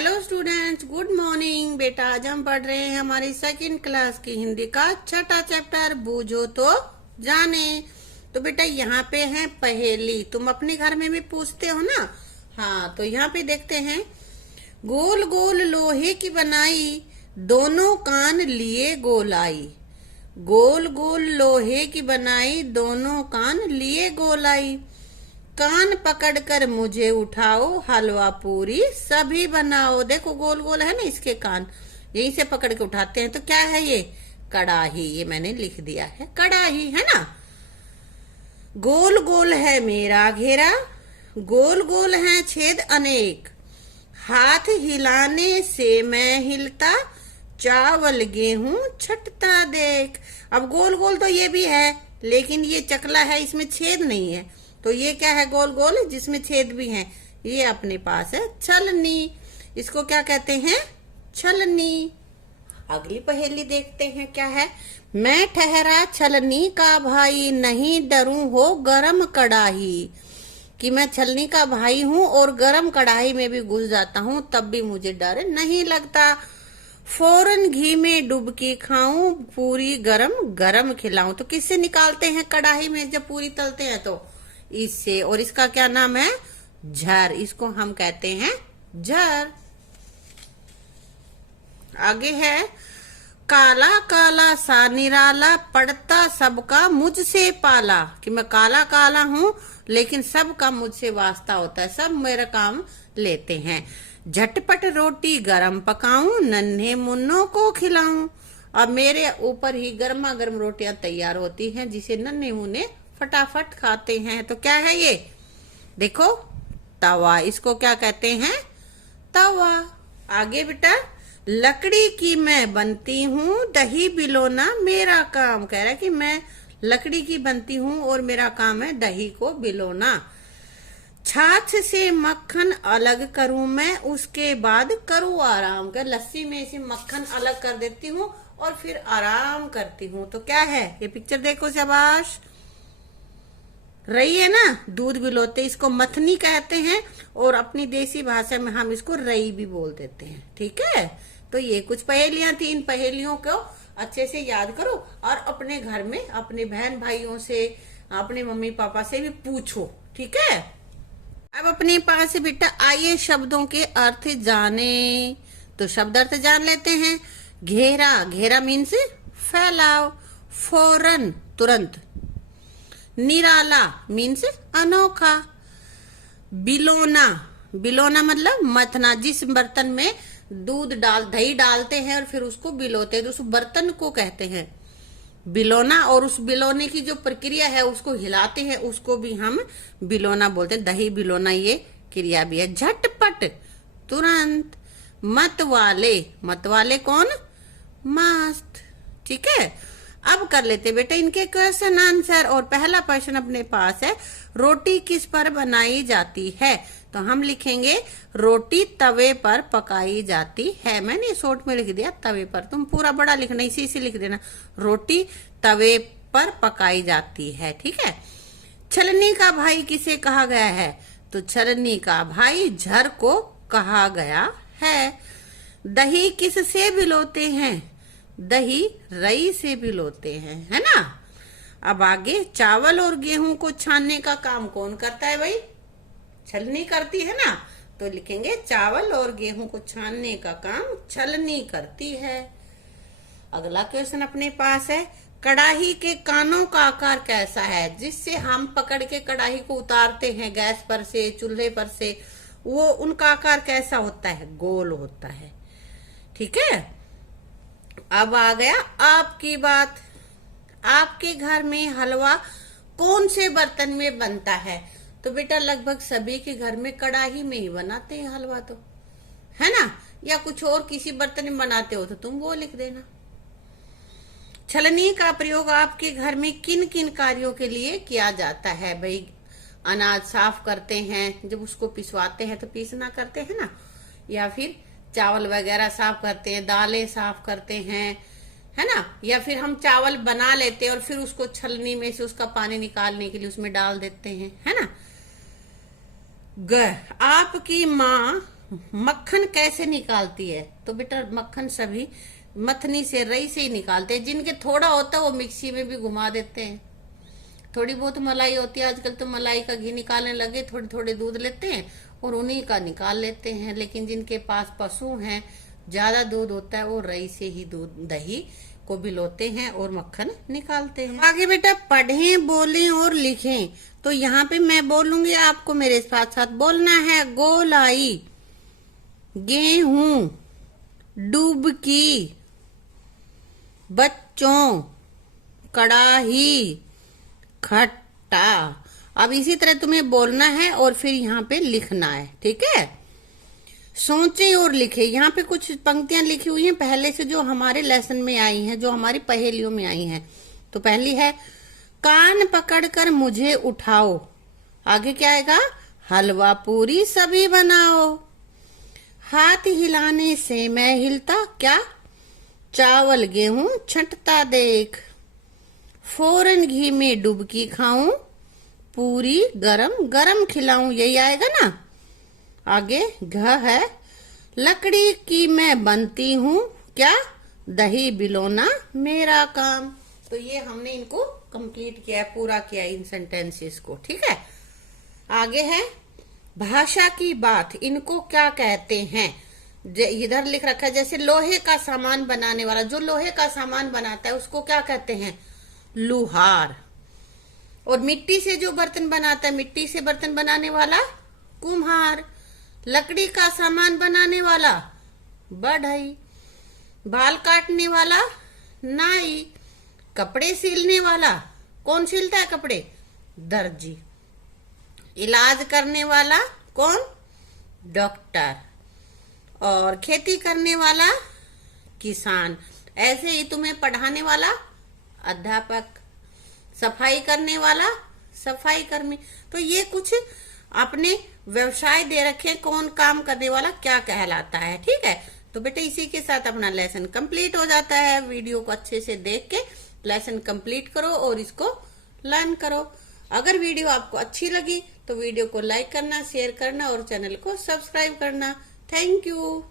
Hello students, good morning. बेटा आज हम पढ़ रहे हैं हमारी सेकंड क्लास की हिंदी का छठा चैप्टर बूझो तो जाने। तो बेटा यहाँ पे है पहेली। तुम अपने घर में भी पूछते हो ना। हाँ, तो यहाँ पे देखते हैं। गोल गोल लोहे की बनाई, दोनों कान लिए गोलाई। गोल गोल लोहे की बनाई, दोनों कान लिए गोलाई। कान पकड़कर मुझे उठाओ, हलवा पूरी सभी बनाओ। देखो गोल गोल है ना इसके कान, यहीं से पकड़ के उठाते हैं। तो क्या है ये? कड़ाही। ये मैंने लिख दिया है, कड़ाही है ना। गोल गोल है मेरा घेरा, गोल गोल है छेद अनेक। हाथ हिलाने से मैं हिलता, चावल गेहूं छटता देख। अब गोल गोल तो ये भी है, लेकिन ये चकला है, इसमें छेद नहीं है। तो ये क्या है? गोल गोल जिसमें छेद भी है। ये अपने पास है छलनी। इसको क्या कहते हैं? छलनी। अगली पहेली देखते हैं क्या है। मैं ठहरा छलनी का भाई, नहीं डरूं हो गरम कड़ाही। कि मैं छलनी का भाई हूं और गरम कढ़ाई में भी घुस जाता हूं, तब भी मुझे डर नहीं लगता। फौरन घी में डुबकी खाऊं, पूरी गरम गरम खिलाऊं। तो किससे निकालते हैं कढ़ाई में जब पूरी तलते हैं? तो इससे। और इसका क्या नाम है? झर। इसको हम कहते हैं झर। आगे है। काला काला सा निराला, पड़ता सबका मुझसे पाला। कि मैं काला काला हूं, लेकिन सबका मुझसे वास्ता होता है, सब मेरा काम लेते हैं। झटपट रोटी गरम पकाऊं, नन्हे मुन्नों को खिलाऊं। अब मेरे ऊपर ही गर्मा गर्म रोटियां तैयार होती हैं, जिसे नन्हे मुन्ने फटाफट खाते हैं। तो क्या है ये? देखो, तवा। इसको क्या कहते हैं? तवा। आगे बेटा। लकड़ी की मैं बनती हूँ, दही बिलोना मेरा काम। कह रहा है कि मैं लकड़ी की बनती हूँ और मेरा काम है दही को बिलोना। छाछ से मक्खन अलग करूं मैं, उसके बाद करूं आराम। कर लस्सी में इसे मक्खन अलग कर देती हूँ और फिर आराम करती हूँ। तो क्या है ये? पिक्चर देखो, शाबाश। रई है ना, दूध बिलोते, इसको मथनी कहते हैं और अपनी देसी भाषा में हम इसको रई भी बोल देते हैं। ठीक है। तो ये कुछ पहेलियां थी। इन पहेलियों को अच्छे से याद करो और अपने घर में अपने बहन भाइयों से, अपने मम्मी पापा से भी पूछो। ठीक है। अब अपने पास से बेटा आइए शब्दों के अर्थ जाने। तो शब्द अर्थ जान लेते हैं। घेरा। घेरा मीन्स फैलाव। फौरन तुरंत। निराला मीन्स अनोखा। बिलोना। बिलोना मतलब मथना। जिस बर्तन में दूध दही डालते हैं और फिर उसको बिलोते हैं, तो उस बर्तन को कहते हैं बिलोना। और उस बिलोने की जो प्रक्रिया है, उसको हिलाते हैं, उसको भी हम बिलोना बोलते हैं। दही बिलोना ये क्रिया भी है। झटपट तुरंत। मत वाले। मत वाले कौन? मस्त। ठीक है। अब कर लेते बेटा इनके क्वेश्चन आंसर। और पहला प्रश्न अपने पास है, रोटी किस पर बनाई जाती है? तो हम लिखेंगे रोटी तवे पर पकाई जाती है। मैंने शॉर्ट में लिख दिया तवे पर, तुम पूरा बड़ा लिखना, इसी से लिख देना। रोटी तवे पर पकाई जाती है। ठीक है। छलनी का भाई किसे कहा गया है? तो छलनी का भाई झर को कहा गया है। दही किससे बिलोते हैं? दही रई से बिलोते हैं, है ना। अब आगे, चावल और गेहूं को छानने का काम कौन करता है भाई? छलनी करती है ना। तो लिखेंगे चावल और गेहूं को छानने का काम छलनी करती है। अगला क्वेश्चन अपने पास है, कढ़ाई के कानों का आकार कैसा है? जिससे हम पकड़ के कढ़ाई को उतारते हैं गैस पर से, चूल्हे पर से, वो उनका आकार कैसा होता है? गोल होता है। ठीक है। अब आ गया आपकी बात। आपके घर में हलवा कौन से बर्तन में बनता है? तो बेटा लगभग सभी के घर में कढ़ाई में ही बनाते हैं हलवा, तो है ना। या कुछ और किसी बर्तन में बनाते हो तो तुम वो लिख देना। छलनी का प्रयोग आपके घर में किन किन कार्यों के लिए किया जाता है? भाई अनाज साफ करते हैं, जब उसको पिसवाते हैं तो पीसना करते हैं ना। या फिर चावल वगैरह साफ करते हैं, दालें साफ करते हैं, है ना। या फिर हम चावल बना लेते हैं और फिर उसको छलनी में से उसका पानी निकालने के लिए उसमें डाल देते हैं, है ना। आपकी माँ मक्खन कैसे निकालती है? तो बेटा मक्खन सभी मथनी से, रई से ही निकालते हैं। जिनके थोड़ा होता है वो मिक्सी में भी घुमा देते हैं। थोड़ी बहुत मलाई होती है, आजकल तो मलाई का घी निकालने लगे, थोड़े थोड़े दूध लेते हैं और उन्हीं का निकाल लेते हैं। लेकिन जिनके पास पशु हैं, ज्यादा दूध होता है, वो रई से ही दूध दही को भिगोते हैं और मक्खन निकालते हैं। आगे बेटा पढ़ें, बोलें और लिखें। तो यहाँ पे मैं बोलूंगी, आपको मेरे साथ साथ बोलना है। गोलाई, गेहूं, डुबकी, बच्चों, कड़ाही, खट्टा। अब इसी तरह तुम्हें बोलना है और फिर यहाँ पे लिखना है, ठीक है। सोचे और लिखे। यहाँ पे कुछ पंक्तियां लिखी हुई हैं पहले से, जो हमारे लेसन में आई हैं, जो हमारी पहेलियों में आई हैं। तो पहली है, कान पकड़कर मुझे उठाओ। आगे क्या आएगा? हलवा पूरी सभी बनाओ। हाथ हिलाने से मैं हिलता, क्या? चावल गेहूं छंटता देख। फौरन घी में डुबकी खाऊं, पूरी गरम गरम खिलाऊं। यही आएगा ना। आगे घ है, लकड़ी की मैं बनती हूँ, क्या? दही बिलोना मेरा काम। तो ये हमने इनको कंप्लीट किया है, पूरा किया इन सेंटेंसेस को, ठीक है। आगे है, भाषा की बात, इनको क्या कहते हैं? इधर लिख रखा है, जैसे लोहे का सामान बनाने वाला, जो लोहे का सामान बनाता है उसको क्या कहते हैं? लुहार। और मिट्टी से जो बर्तन बनाता है, मिट्टी से बर्तन बनाने वाला कुम्हार। लकड़ी का सामान बनाने वाला बढ़ई। बाल काटने वाला नाई। कपड़े सिलने वाला, कौन सिलता है कपड़े? दर्जी। इलाज करने वाला कौन? डॉक्टर। और खेती करने वाला किसान। ऐसे ही तुम्हें पढ़ाने वाला अध्यापक। सफाई करने वाला सफाई कर्मी। तो ये कुछ अपने व्यवसाय दे रखे, कौन काम करने वाला क्या कहलाता है, ठीक है। तो बेटे इसी के साथ अपना लेसन कंप्लीट हो जाता है। वीडियो को अच्छे से देख के लेसन कंप्लीट करो और इसको लर्न करो। अगर वीडियो आपको अच्छी लगी तो वीडियो को लाइक करना, शेयर करना और चैनल को सब्सक्राइब करना। Thank you.